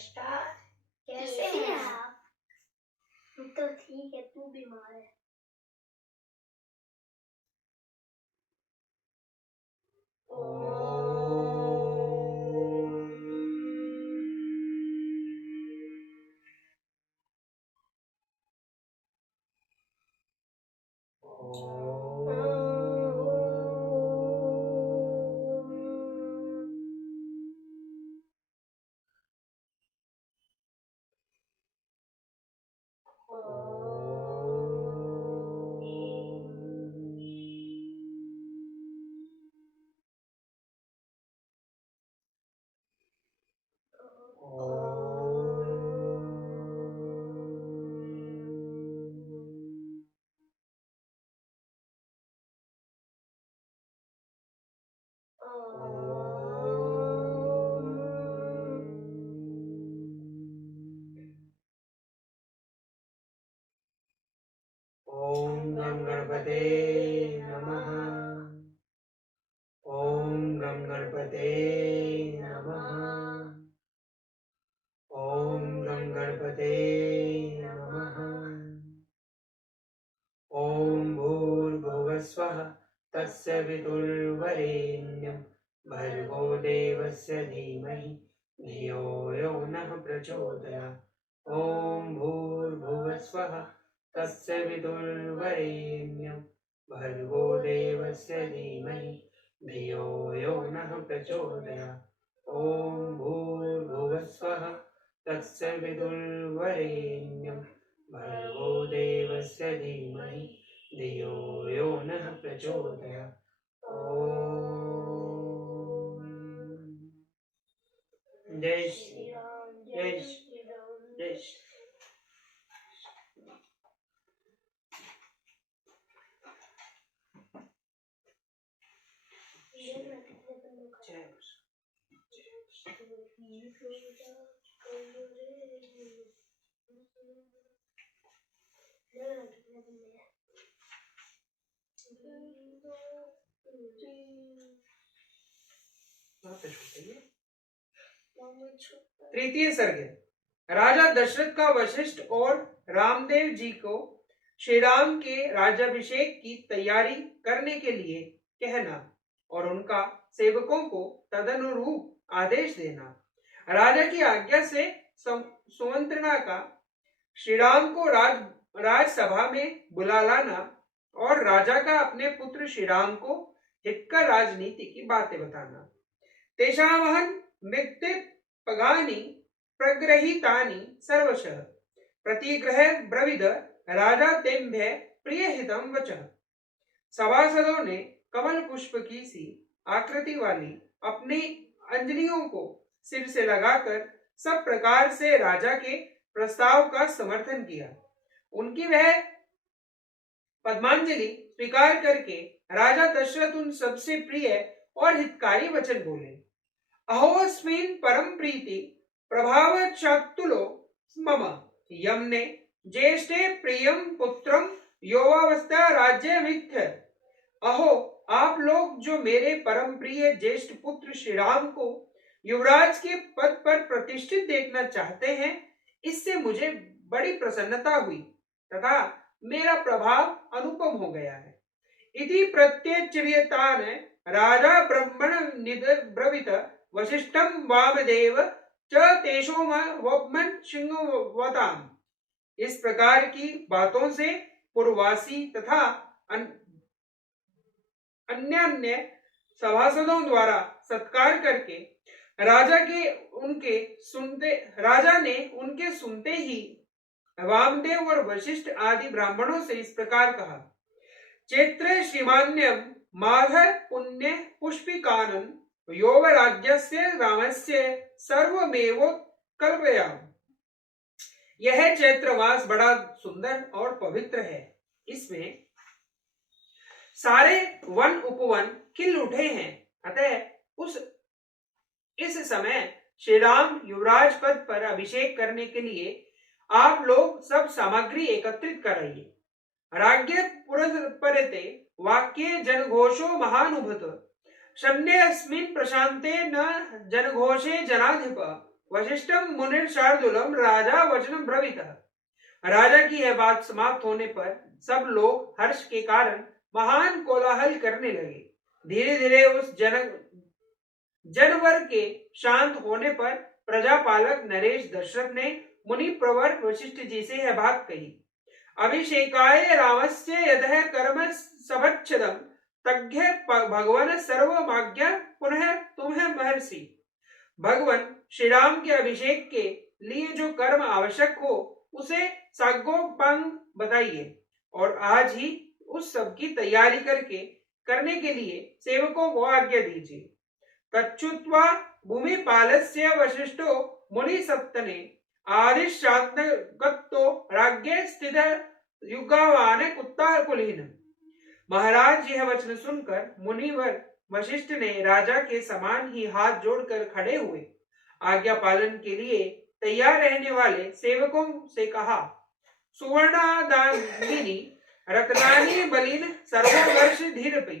नमस्कार। कैसे हैं आप? तो ठीक है, तू बीमार है। ओम गम गणपते नमः। ओम गम गणपते नमः। ओम गम गणपते नमः। ओम भूर्भुवस्वः तस्य वितुर्वरेण्यं भर्गो देवस्य धीमहि धियो यो नः प्रचोदयात्। ओम भूर्भुवस्वः तस्य वितुर्वरेण्यं भर्गो देवस्य धीमहि धियो यो नः प्रचोदयात्। ओम भूर्भुवस्वः तस्य वितुर्वरेण्यं भर्गो देवस्य धीमहि धियो यो नः प्रचोदयात्। ओम जय श्री राम, जय श्री राम, जय श्री तृतीय सर्ग। राजा दशरथ का वशिष्ठ और रामदेव जी को श्री राम के राज्याभिषेक की तैयारी करने के लिए कहना और उनका सेवकों को तदनुरूप आदेश देना। राजा की आज्ञा से सुमंत्रणा का श्री राम को राजसभा में बुला लाना और राजा का अपने पुत्र श्री राम को हितकर राजनीति की बातें बताना। तेषामहं मिक्तित पगानि प्रग्रहीतानि सर्वशः प्रतिग्रह ब्रविद राजा तेम्भ्य प्रियहितं वचः। सभासदों ने कमल पुष्प की सी आकृति वाली अपनी अंजलियों को सिर से लगाकर सब प्रकार से राजा के प्रस्ताव का समर्थन किया। उनकी वह पद्मांजलि स्वीकार करके राजा दशरथ उन सबसे प्रिय और हितकारी वचन बोले। अहोस्मिन् परम प्रीति प्रभाव चातुलो मम यमने ज्येष्ठे प्रियम पुत्रम योवावस्था राज्य मिथ्य। अहो आप लोग जो मेरे परम प्रिय ज्येष्ठ पुत्र श्री राम को युवराज के पद पर प्रतिष्ठित देखना चाहते हैं, इससे मुझे बड़ी प्रसन्नता हुई तथा मेरा प्रभाव अनुपम हो गया है। इति प्रत्यच्यतान राजा ब्रह्मण निब्रवीत वशिष्ठं वामदेव च तेषोमवमन् सिंहवताम्। इस प्रकार की बातों से पूर्ववासी तथा अन्य सभासदों द्वारा सत्कार करके राजा ने उनके सुनते ही वामदेव और वशिष्ठ आदि ब्राह्मणों से इस प्रकार कहा। चैत्र श्रीमान्यम माधर पुण्य पुष्पिकानन योव राज्यस्य रामस्य सर्वमेव कल्पयाम। यह चैत्रमास बड़ा सुंदर और पवित्र है। इसमें सारे वन उपवन खिल उठे हैं। अतः इस समय श्री राम युवराज पद पर अभिषेक करने के लिए आप लोग सब सामग्री एकत्रित कराइए। राज्ञ पुरस्परते वाक्ये जनघोषो महानुभूत शन्यस्मिन् प्रशान्ते न जनघोषे जनाधिप वशिष्ठम मुनिर्शार्दूलम राजा वचनम ब्रवीतः। राजा की यह बात समाप्त होने पर सब लोग हर्ष के कारण महान कोलाहल करने लगे। धीरे धीरे उस जनवर के शांत होने पर प्रजापालक नरेश दशरथ ने मुनि प्रवर वशिष्ठ जी से यह बात कही। अभिषेकाय रामस्य यदः कर्म सभच्छदम तज्ञ भगवान सर्वमाज्ञा पुनः तुम्हें महर्षि। भगवान श्री राम के अभिषेक के लिए जो कर्म आवश्यक हो उसे सागोपांग बताइए और आज ही उस सब की तैयारी करने के लिए सेवकों को आज्ञा दीजिए। तच्छ्रुत्वा भूमिपालस्य वशिष्ठो मुनि सप्तने आदिशान्तगतो राज्ञे स्थित युगावान कुत्ताकुलीन। महाराज यह वचन सुनकर मुनिवर वशिष्ठ ने राजा के समान ही हाथ जोड़कर खड़े हुए आज्ञा पालन के लिए तैयार रहने वाले सेवकों से कहा। सुवर्णादानी रत्नानि बलिन सर्ववर्ष धीरपि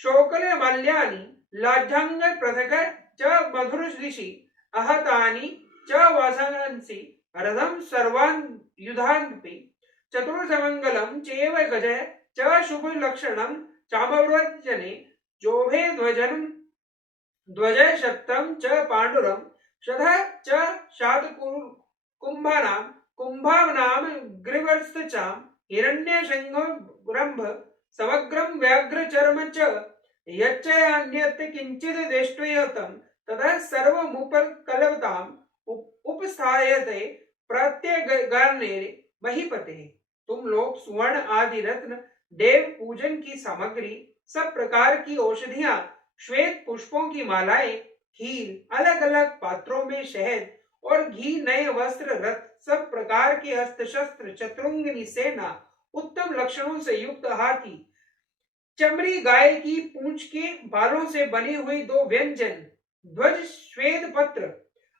शोकल माल्यानि लाज्जांग पृथक च मधुर ऋषि अहतानि च वसनंसि रथम सर्वान् युधान्पि चतुर्समंगलम चेव गज च शुभ लक्षणम चामव्रजने जोभे ध्वज शक्तम च पांडुरम शतः च शातकुंभानां कुंभावनाम ग्रीवर्स्तचाम हिरण्यशंघरंभ समग्रम व्याघ्र चर्म च यच्चयान्यत् किंचित् देष्ट्वयतं ततः सर्वमुपकलवताम उपस्थायते प्रत्यगाने महीपते। तुम लोग सुवर्ण आदि रत्न, देव पूजन की सामग्री, सब प्रकार की औषधियां, श्वेत पुष्पों की मालाएं, खीर, अलग अलग पात्रों में शहद और घी, नए वस्त्र, रथ, सब प्रकार के अस्त्र शस्त्र, चतुरंगिनी सेना, उत्तम लक्षणों से युक्त हाथी, चमड़ी गाय की पूंछ के बालों से बनी हुई 2 व्यंजन, ध्वज, श्वेत पत्र,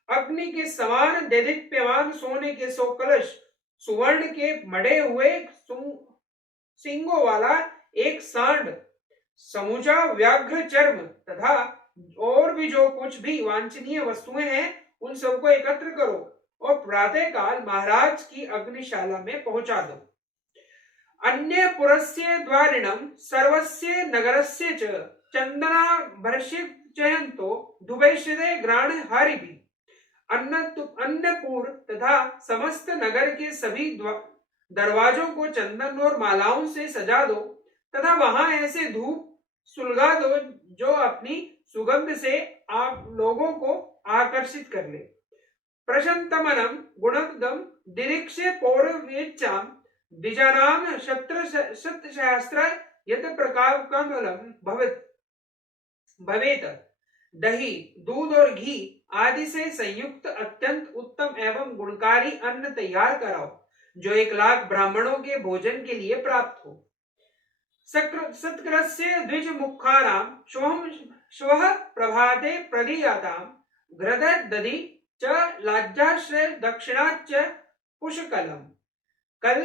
अग्नि के समान देदीप्यमान सोने के 100 कलश, सुवर्ण के मढ़े हुए सिंगों वाला एक सांड, समूचा व्याघ्र चर्म तथा और भी जो कुछ भी वांछनीय वस्तुएं हैं उन सबको एकत्र करो और प्रातः काल महाराज की अग्निशाला में पहुंचा दो। अन्य पुरस्य द्वारिणम सर्वस्य नगरस्य च चंदनाभरस्य चयंतो धुवैश्यते ग्राण हारिभि। अन्नपुर तथा समस्त नगर के सभी दरवाजों को चंदन और मालाओं से सजा दो तथा वहां ऐसे धूप सुलगा दो जो अपनी सुगंध से आप लोगों को आकर्षित कर ले। प्रशंतमनम गुणदम दिरीक्षे पौरवेच्चाम द्विजानाम शतशास्त्र यत प्रकार कमलम भवेत। दही, दूध और घी आदि से संयुक्त अत्यंत उत्तम एवं गुणकारी अन्न तैयार कराओ जो 1 लाख ब्राह्मणों के भोजन के लिए प्राप्त हो। सत्कृतस्य द्विज मुखानां श्वः प्रभाते प्रदीयतां घृत दधि च लाज्जाश्रय दक्षिणाच्च पुष्कलम। कल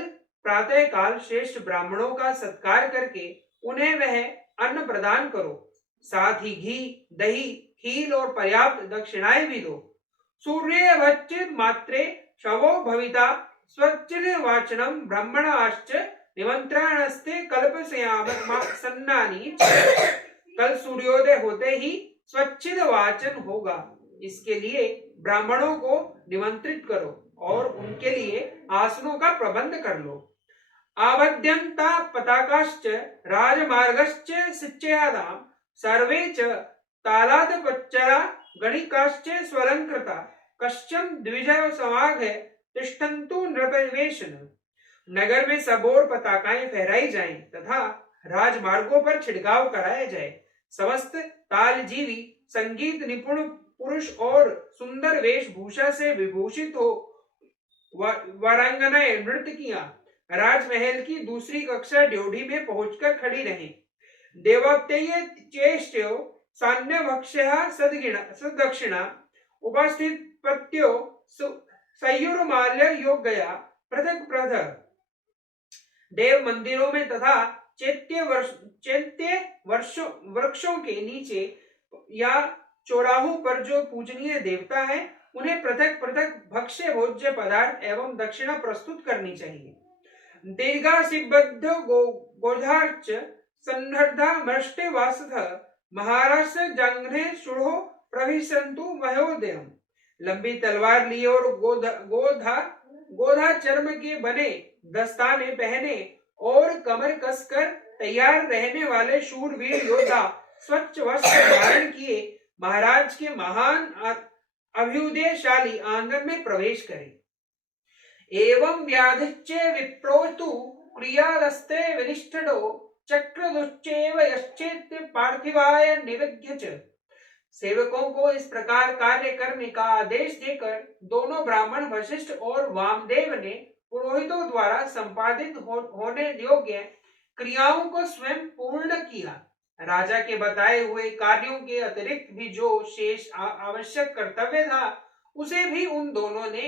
प्रातः काल श्रेष्ठ ब्राह्मणों का सत्कार करके उन्हें वह अन्न प्रदान करो, साथ ही घी, दही, खीर और पर्याप्त दक्षिणाएं भी दो। सूर्य वच्चित मात्रे शवो भविता स्वच्चिर वाचनम ब्राह्मणाश्च निमंत्रणस्ते कल्पयाम सन्नानि। कल सूर्योदय होते ही स्वच्छित वाचन होगा, इसके लिए ब्राह्मणों को निमंत्रित करो और उनके लिए आसनों का प्रबंध कर लो। आबध्यन्ता पताकाश्च राजमार्गश्च सिच्चयादां सर्वे च तालादपच्चरा गणिकाश्च स्वलंकृता कश्चन द्विजः समाघे तिष्ठन्तु नृपवेशन। नगर में सब ओर पताकाएं फहराई जाएं तथा राजमार्गों पर छिड़काव कराया जाए। समस्त तालजीवी, संगीत निपुण पुरुष और सुंदर वेशभूषा से विभूषित हो वरांगनाएं नर्तकियां राजमहल की दूसरी कक्षा ड्योढ़ी में पहुंचकर खड़ी रहें। देवोक्तये चेष्ट्यो सान्य भक्ष्यः सदक्षिणा उपस्थित पत्यो सयुरमाल्य योग्या पृथक पृथक। देव मंदिरों में तथा चैत्य वृक्षों के नीचे या चौराहों पर जो पूजनीय देवता है उन्हें पृथक पृथक भक्ष्य भोज्य पदार्थ एवं दक्षिणा प्रस्तुत करनी चाहिए। दीर्घासिबद्ध गोधार्च सन्नद्धा मृष्टि वासथ महाराष्ट्र जंघ्ने सुढ़ो प्रभिसंतु महोदयम। लंबी तलवार लिए और गोधा चर्म के बने दस्ताने पहने और कमर कसकर तैयार रहने वाले शूरवीर योद्धा स्वच्छ वस्त्र धारण किए महाराज के महान अभ्युदयशाली आंगन में प्रवेश करें। एवं व्याधिच्चे विप्रोतु क्रियादस्ते विनिष्ठो चक्रदुश्चैव यश्चेत् पार्थिवाय निवेद्य च। सेवकों को इस प्रकार कार्य करने का आदेश देकर दोनों ब्राह्मण वशिष्ठ और वामदेव ने पुरोहितों द्वारा संपादित होने योग्य क्रियाओं को स्वयं पूर्ण किया। राजा के बताए हुए कार्यों के अतिरिक्त भी जो शेष आवश्यक कर्तव्य था उसे भी उन दोनों ने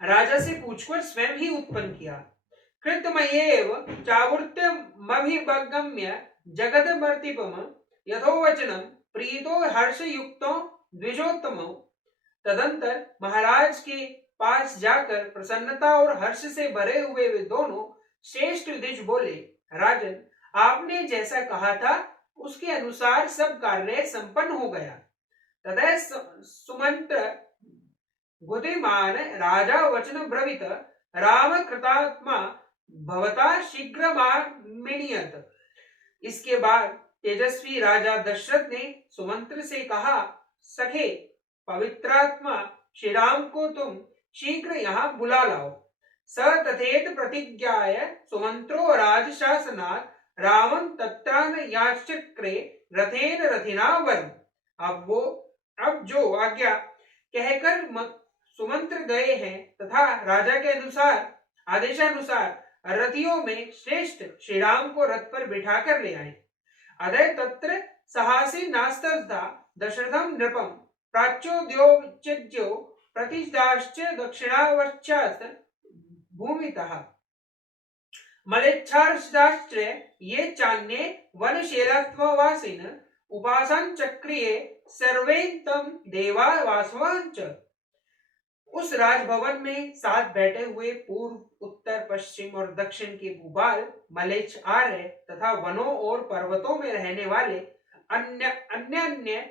राजा से पूछकर स्वयं ही उत्पन्न किया। कृतमयेव चावृत्यमभिगम्य जगदमर्तिपम यथोवचनम प्रीतो हर्षयुक्तो द्विजोत्तमो। तदंतर महाराज के पास जाकर प्रसन्नता और हर्ष से भरे हुए वे दोनों श्रेष्ठ द्विज बोले, राजन, आपने जैसा कहा था उसके अनुसार सब कार्य संपन्न हो गया। ततः सुमंत्र बुद्धिमान राजा वचन ब्रवीत राम कृतात्मा भवता शीघ्र मिनियत। इसके बाद तेजस्वी राजा दशरथ ने सुमंत्र से कहा, सखे, पवित्रात्मा श्री राम को तुम शीघ्र यहाँ बुला लाओ। स तथेत प्रतिज्ञाय सुमंत्रो राजशासनात् रामं तत्रान याचक्रे रथेन रथिना वरम। अब जो आज्ञा कहकर सुमंत्र गए हैं तथा राजा के आदेशानुसार रथियों में श्रेष्ठ श्री राम को रथ पर बिठा कर ले आए। अदय तत्र साहसी नास्तस्था दशरथम नृपम प्राच्योद्योच्यो प्रतिष्ठाश्च दक्षिणावश्चात् भूमितः मलेच्छाश्च ये चान्ये वनशैलत्ववासिन उपासन चक्रिये सर्वे तम देवा वासवांच। उस राजभवन में साथ बैठे हुए पूर्व, उत्तर, पश्चिम और दक्षिण के भूपाल, मलेच्छ आर्य तथा वनों और पर्वतों में रहने वाले अन्य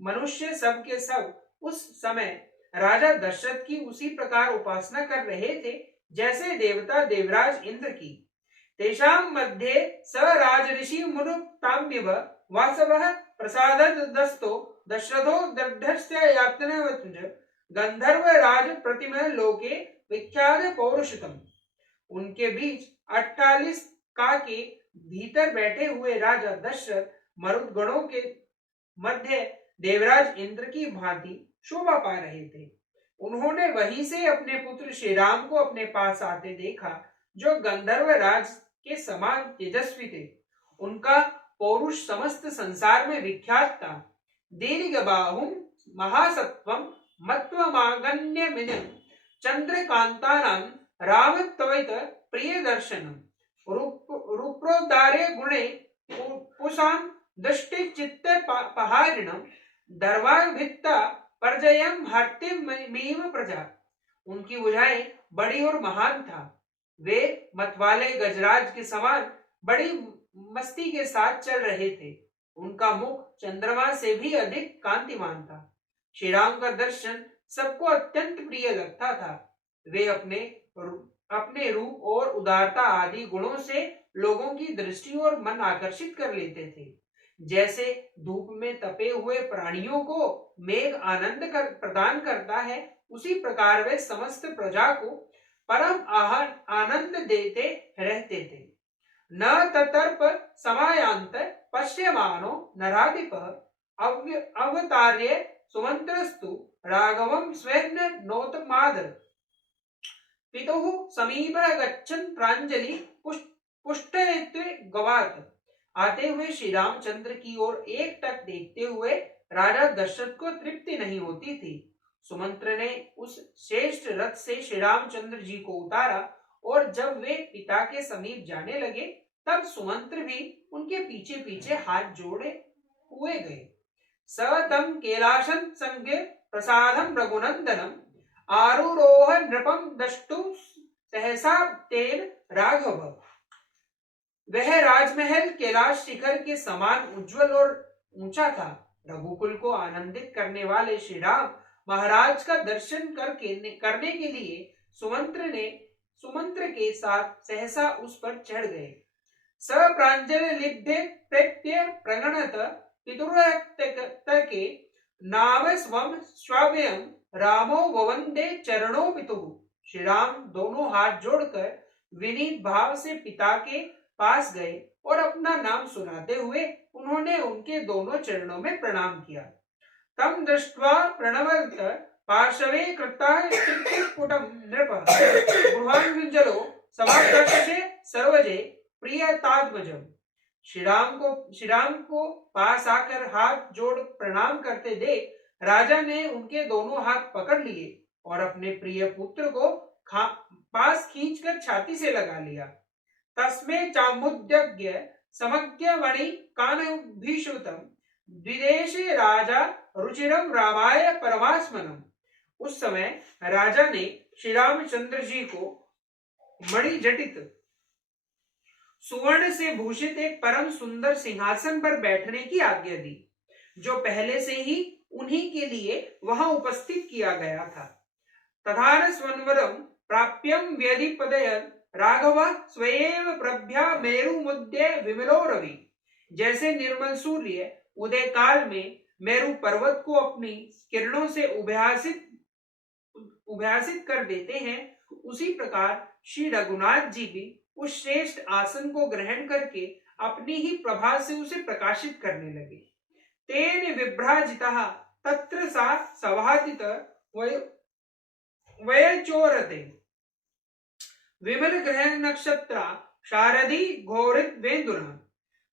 मनुष्य सब के सब उस समय राजा दशरथ की उसी प्रकार उपासना कर रहे थे जैसे देवता देवराज इंद्र की। तेषां मध्ये स राजऋषि मुनुक्ताम्यव वासवः प्रसाददस्तो दशरथो दृढ़स्य यातनवतुज गंधर्व राज प्रतिम लोके विख्यात पौरुषतम। उनके बीच 48 का के भीतर बैठे हुए राजा दशरथ मरुदगणों के मध्य देवराज इंद्र की भांति शोभा पा रहे थे। उन्होंने वहीं से अपने पुत्र श्री राम को अपने पास आते देखा, जो गंधर्व राज के समान तेजस्वी थे। उनका पौरुष समस्त संसार में विख्यात था। दीर्घबाहुं महासत्वं मत्वमागण्यमिनं चंद्रकांतानां रामत्वैत प्रिय दर्शनम रूप्रोदार्य गुणे पुषां दृष्टि चित्त पहारिणम दर्वाभित्ता परजयम हार्तिमेव प्रजा। उनकी भुजाएं बड़ी और महान था। वे मतवाले गजराज के समान बड़ी मस्ती के साथ चल रहे थे। उनका मुख चंद्रमा से भी अधिक कांतिमान था। श्री राम का दर्शन सबको अत्यंत प्रिय लगता था। वे अपने रूप और उदारता आदि गुणों से लोगों की दृष्टि और मन आकर्षित कर लेते थे। जैसे धूप में तपे हुए प्राणियों को मेघ आनंद प्रदान करता है, उसी प्रकार वे समस्त प्रजा को परम आनंद देते रहते थे। न ततर्प समायांत पश्यमानो नराधिपः अवतार्य सुमंत्रस्तु राघवं स्वयं नोतमादर। पितुः समीपः गच्छन् प्रांजलि पुष्टयित्वे गवात्। आते हुए श्री रामचंद्र की ओर एक टक देखते हुए राजा दशरथ को तृप्ति नहीं होती थी। सुमंत्र ने उस श्रेष्ठ रथ से श्री रामचंद्र जी को उतारा और जब वे पिता के समीप जाने लगे तब सुमंत्र भी उनके पीछे पीछे हाथ जोड़े हुए गए। सतम कैलाशन संज्ञ प्रसादम रघुनंदनम आरुरोह नृपम दष्टु सहसा तेन राघव। वह राजमहल कैलाश शिखर के समान उज्जवल और ऊंचा था। रघुकुल को आनंदित करने वाले श्री राम महाराज का दर्शन करने के लिए सुमंत्र के साथ सहसा उस पर चढ़ गए। सप्रांजल लिब्धे प्रत्य प्रगणत पितुरके नाम स्वम स्वाव्यम रामो ववंदे चरणों पितुः। श्री राम दोनों हाथ जोड़कर विनीत भाव से पिता के पास गए और अपना नाम सुनाते हुए उन्होंने उनके दोनों चरणों में प्रणाम किया। तम दृष्ट्वा प्रणवत पार्श्वे कृतः चित्तस्फुटं नृपः गृहान्विजलो समाकर्ष्य सर्वजे प्रियतात्मजम्। श्री राम को पास आकर हाथ जोड़ प्रणाम करते देख राजा ने उनके दोनों हाथ पकड़ लिए और अपने प्रिय पुत्र को पास खींचकर छाती से लगा लिया। तस्मै चामुद्यज्ञ समज्ञ मणि कानभिषुतम विदेशे राजा रुचिरम रामाय परमात्मनम। उस समय राजा ने श्री रामचंद्र जी को मणि जटित सुवर्ण से भूषित एक परम सुंदर सिंहासन पर बैठने की आज्ञा दी, जो पहले से ही उन्हीं के लिए वहां उपस्थित किया गया था। तथान स्वनवरम प्राप्यम व्यधिपदयन राघव स्वयं प्रभ्या मेरु मुद्दे विमलो रवि। जैसे निर्मल सूर्य उदय काल में मेरु पर्वत को अपनी किरणों से उभयासित कर देते हैं, उसी प्रकार श्री रघुनाथ जी भी उस श्रेष्ठ आसन को ग्रहण करके अपनी ही प्रभा से उसे प्रकाशित करने लगे। तेन विभ्राजितः तत्र सा सभातित वयचोरते विमल ग्रह नक्षत्र शारदी घोरित वेन्दुना।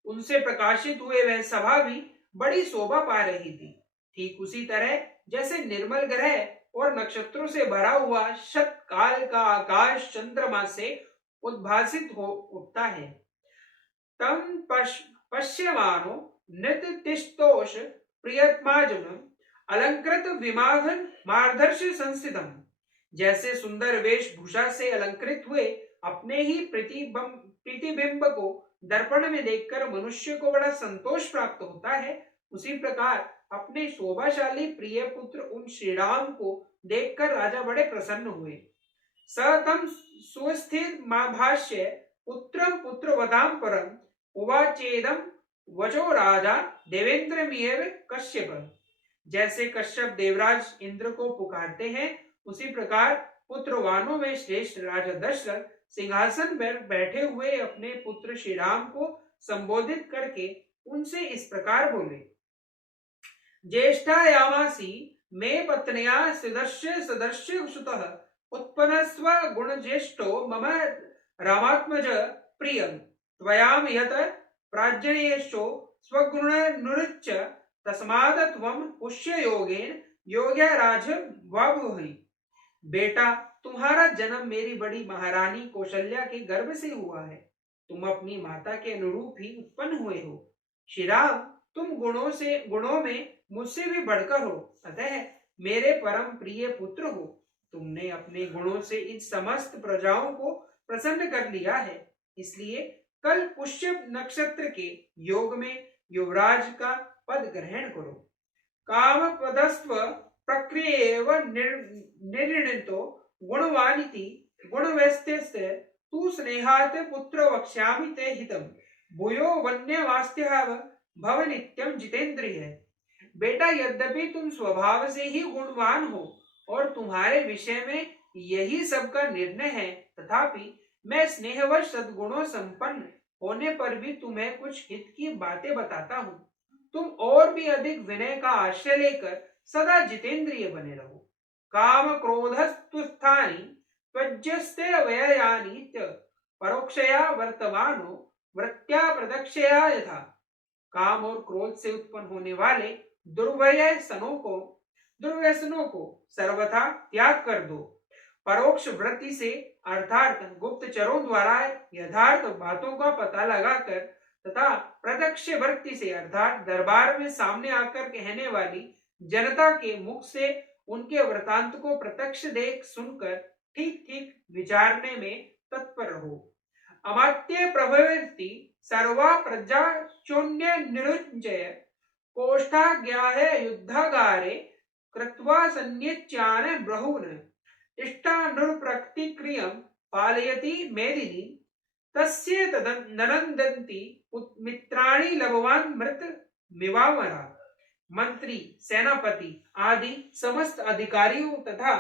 उनसे प्रकाशित हुए वह सभा भी बड़ी शोभा पा रही थी। ठीक उसी तरह जैसे निर्मल ग्रह और नक्षत्रों से भरा हुआ शतकाल का आकाश चंद्रमा से उद्भासित हो उठता है। तम पश्यमानो नृत्यतिष्ठोष प्रियतमाजुन अलंकृत विमाघन मार्दर्श संस्थितम। जैसे सुंदर वेशभूषा से अलंकृत हुए अपने ही प्रतिबिंब को दर्पण में देखकर मनुष्य को बड़ा संतोष प्राप्त होता है, उसी प्रकार अपने शोभाशाली प्रिय पुत्र उन श्री राम को देखकर राजा बड़े प्रसन्न हुए। सतम सुस्थिर भाष्य पुत्रम पुत्रवताम परम उवाचेदम वचो राजा देवेंद्रमियव कश्यप। जैसे कश्यप देवराज इंद्र को पुकारते हैं, उसी प्रकार पुत्रवानों में श्रेष्ठ राजा दशरथ सिंहासन पर बैठे हुए अपने पुत्र श्री राम को संबोधित करके उनसे इस प्रकार बोले। ज्येष्ठायामासी मे पत्न्या सदस्य सदस्य सुतः उत्पन्नस्व गुण ज्येष्ठो मम रामात्मज प्रियं त्वयाम यत प्राज्ञनेशो स्वगुण नुरुच्च तस्माद त्वं पुष्य योगेन योग्य राज वाभुहि। बेटा, तुम्हारा जन्म मेरी बड़ी महारानी कौशल्या के गर्भ से हुआ है। तुम अपनी माता के अनुरूप ही उत्पन्न हुए हो। श्री राम, तुम गुणों में मुझसे भी बढ़कर हो, अतः मेरे परम प्रिय पुत्र हो। तुमने अपने गुणों से इन समस्त प्रजाओं को प्रसन्न कर लिया है, इसलिए कल पुष्य नक्षत्र के योग में युवराज का पद ग्रहण करो। काम पदस्व प्रक्रियेव निर्णितो गुणवानिति गुणवैस्त्यस्य तु स्नेहात् पुत्र वक्ष्यामि ते हितम भूयो वन्यवास्त्यः भव नित्यम जितेंद्रिय। बेटा, यद्यपि तुम स्वभाव से ही गुणवान हो और तुम्हारे विषय में यही सबका निर्णय है, तथापि मैं स्नेहवश सद्गुणों संपन्न होने पर भी तुम्हें कुछ हित की बातें बताता हूँ। तुम और भी अधिक विनय का आश्रय लेकर सदा जितेंद्रिय बने रहो। काम क्रोधस्तुस्थानि त्वज्यस्ते व्ययानि च परोक्षया वर्तमानो वृत्त्या प्रदक्षया यथा। काम और क्रोध से उत्पन्न होने वाले दुर्व्यसनों को सर्वथा त्याग कर दो। परोक्ष वृत्ति से अर्थात गुप्तचरों द्वारा यथार्थ बातों का पता लगाकर तथा प्रत्यक्ष वृत्ति से अर्थात दरबार में सामने आकर कहने वाली जनता के मुख से उनके वृतांत को प्रत्यक्ष देख सुनकर ठीक ठीक विचारने में तत्पर रहो। अमात्य प्रभवति सर्वा प्रजा शून्य निरुञ्जय कोष्ठाज्ञाः युद्धागारे कृत्वा सन्निच्यान् ब्रहून् इष्टानुप्रतिक्रियं पालयति मेदिनी तस्य ननन्दन्ति मित्राणि लभवान् मृत मिवामरा। मंत्री, सेनापति आदि समस्त अधिकारियों तथा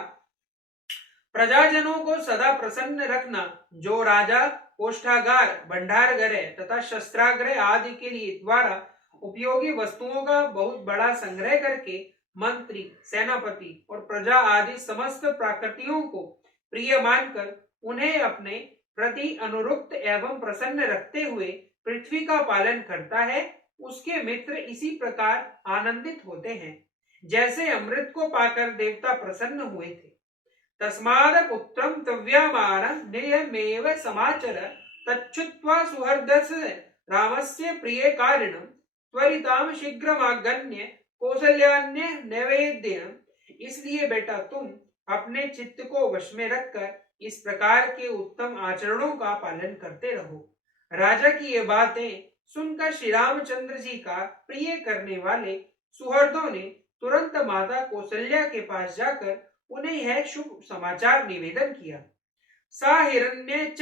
प्रजाजनों को सदा प्रसन्न रखना, जो राजा कोष्ठागार, भंडार गृह तथा शस्त्राग्रह आदि के लिए द्वारा उपयोगी वस्तुओं का बहुत बड़ा संग्रह करके मंत्री, सेनापति और प्रजा आदि समस्त प्राकृतियों को प्रिय मानकर उन्हें अपने प्रति अनुरुक्त एवं प्रसन्न रखते हुए पृथ्वी का पालन करता है, उसके मित्र इसी प्रकार आनंदित होते हैं जैसे अमृत को पाकर देवता प्रसन्न हुए थे। तस्माद पुत्रम तव्यामानं नियमेव समाचर तच्छुत्वा सुहृदस्य रामस्य प्रिय कारिणं त्वरितां शीघ्रमागन्य कौसल्यान्य नैवेद्यम्। इसलिए बेटा तुम अपने चित्त को वश में रखकर इस प्रकार के उत्तम आचरणों का पालन करते रहो। राजा की ये बातें सुनकर श्री रामचंद्र जी का प्रिय करने वाले सुहृदों ने तुरंत माता कौसल्या के पास जाकर उन्हें यह शुभ समाचार निवेदन किया। सा हिरण्य च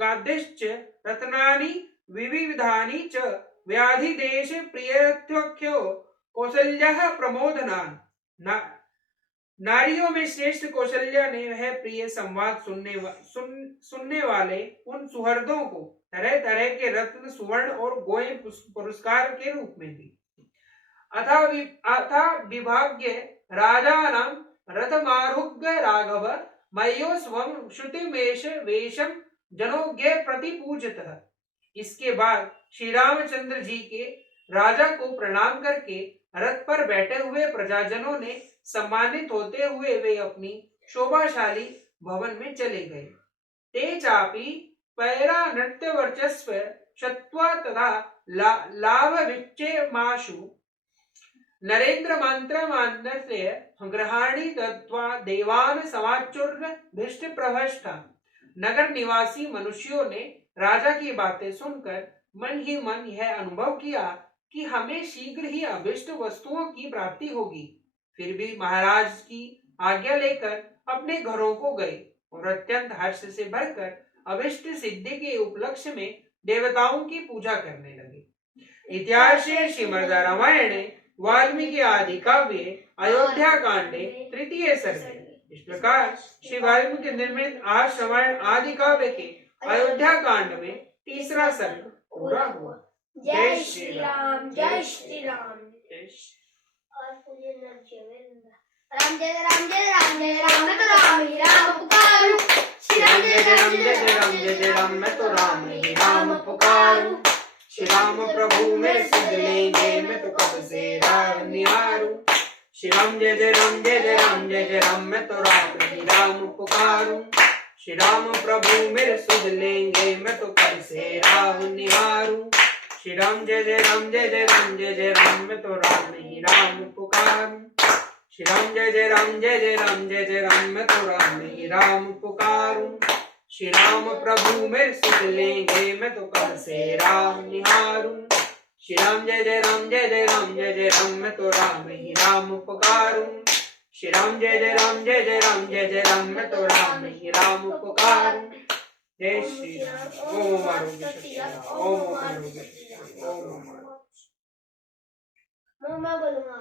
गादिश्च रत्नानि विविधानि च व्याधि देश प्रियत्वख्यो कौसल्या प्रमोदनान। नारियों में श्रेष्ठ कौशल्या ने वह प्रिय संवाद सुनने वाले उन सुहृदों को तरह तरह के रत्न, सुवर्ण और गोए पुरस्कार के रूप में दी। अथा विभाग्य राजानां रथमारुह्य राघव मयो स्वं श्रुतिमेष वेशम जनोज्ञ प्रतिपूजतः। इसके बाद श्री रामचंद्र जी के राजा को प्रणाम करके रथ पर बैठे हुए प्रजाजनों ने सम्मानित होते हुए वे अपनी शोभाशाली भवन में चले गए। ते चापि पैरा नृत्य वर्चस्व शत्वा तथा लाभ विच्चेमाशु नरेंद्र मंत्र मान्यस्य ग्रहाणि दत्वा देवान समाचुर्न भिष्ट प्रभष्टा। नगर निवासी मनुष्यों ने राजा की बातें सुनकर मन ही मन यह अनुभव किया कि हमें शीघ्र ही अभिष्ट वस्तुओं की प्राप्ति होगी। फिर भी महाराज की आज्ञा लेकर अपने घरों को गए और अत्यंत हर्ष से भरकर अभिष्ट सिद्धि के उपलक्ष्य में देवताओं की पूजा करने लगे। इतिहासे श्रीमद् रामायणे वाल्मीकि आदि काव्ये अयोध्या कांडे तृतीय सर्गे। इस प्रकार श्री वाल्मीकि निर्मित आज रामायण आदि काव्य के अयोध्या कांड में तीसरा सर्ग पूरा हुआ। जय श्री राम, जय श्री राम। और पूज्य राम जय राम, जय राम, जय राम, मैं तो राम ही राम पुकारूं। श्री राम जय राम, जय राम, जय राम, मैं तो राम ही राम पुकारूं। श्री राम प्रभु मेरे सुध लेंगे, मैं तो कब से राह निहारूं। श्री राम जय राम, जय राम, जय राम, मैं तो राम ही राम पुकारूं। श्री राम प्रभु मेरे सुध लेंगे, मैं तो कब से राह निहारूं। श्री राम जय राम, जय राम, जय राम, मैं तो राम ही राम पुकारूं। श्री राम जय राम, जय राम, जय राम, मैं तो राम ही राम पुकारूं। श्री राम प्रभु मेरे सुध लेंगे, मैं तो कब से राम निहारूं। श्री राम जय राम, जय राम, जय राम, मैं तो राम ही राम पुकारूं। श्री राम जय राम, जय राम, जय राम, मैं तो राम ही राम पुकारूं। जय श्री राम। ओम आरोग्य सच्ची ओम आरोग्य ओम। मैं बोलूंगा।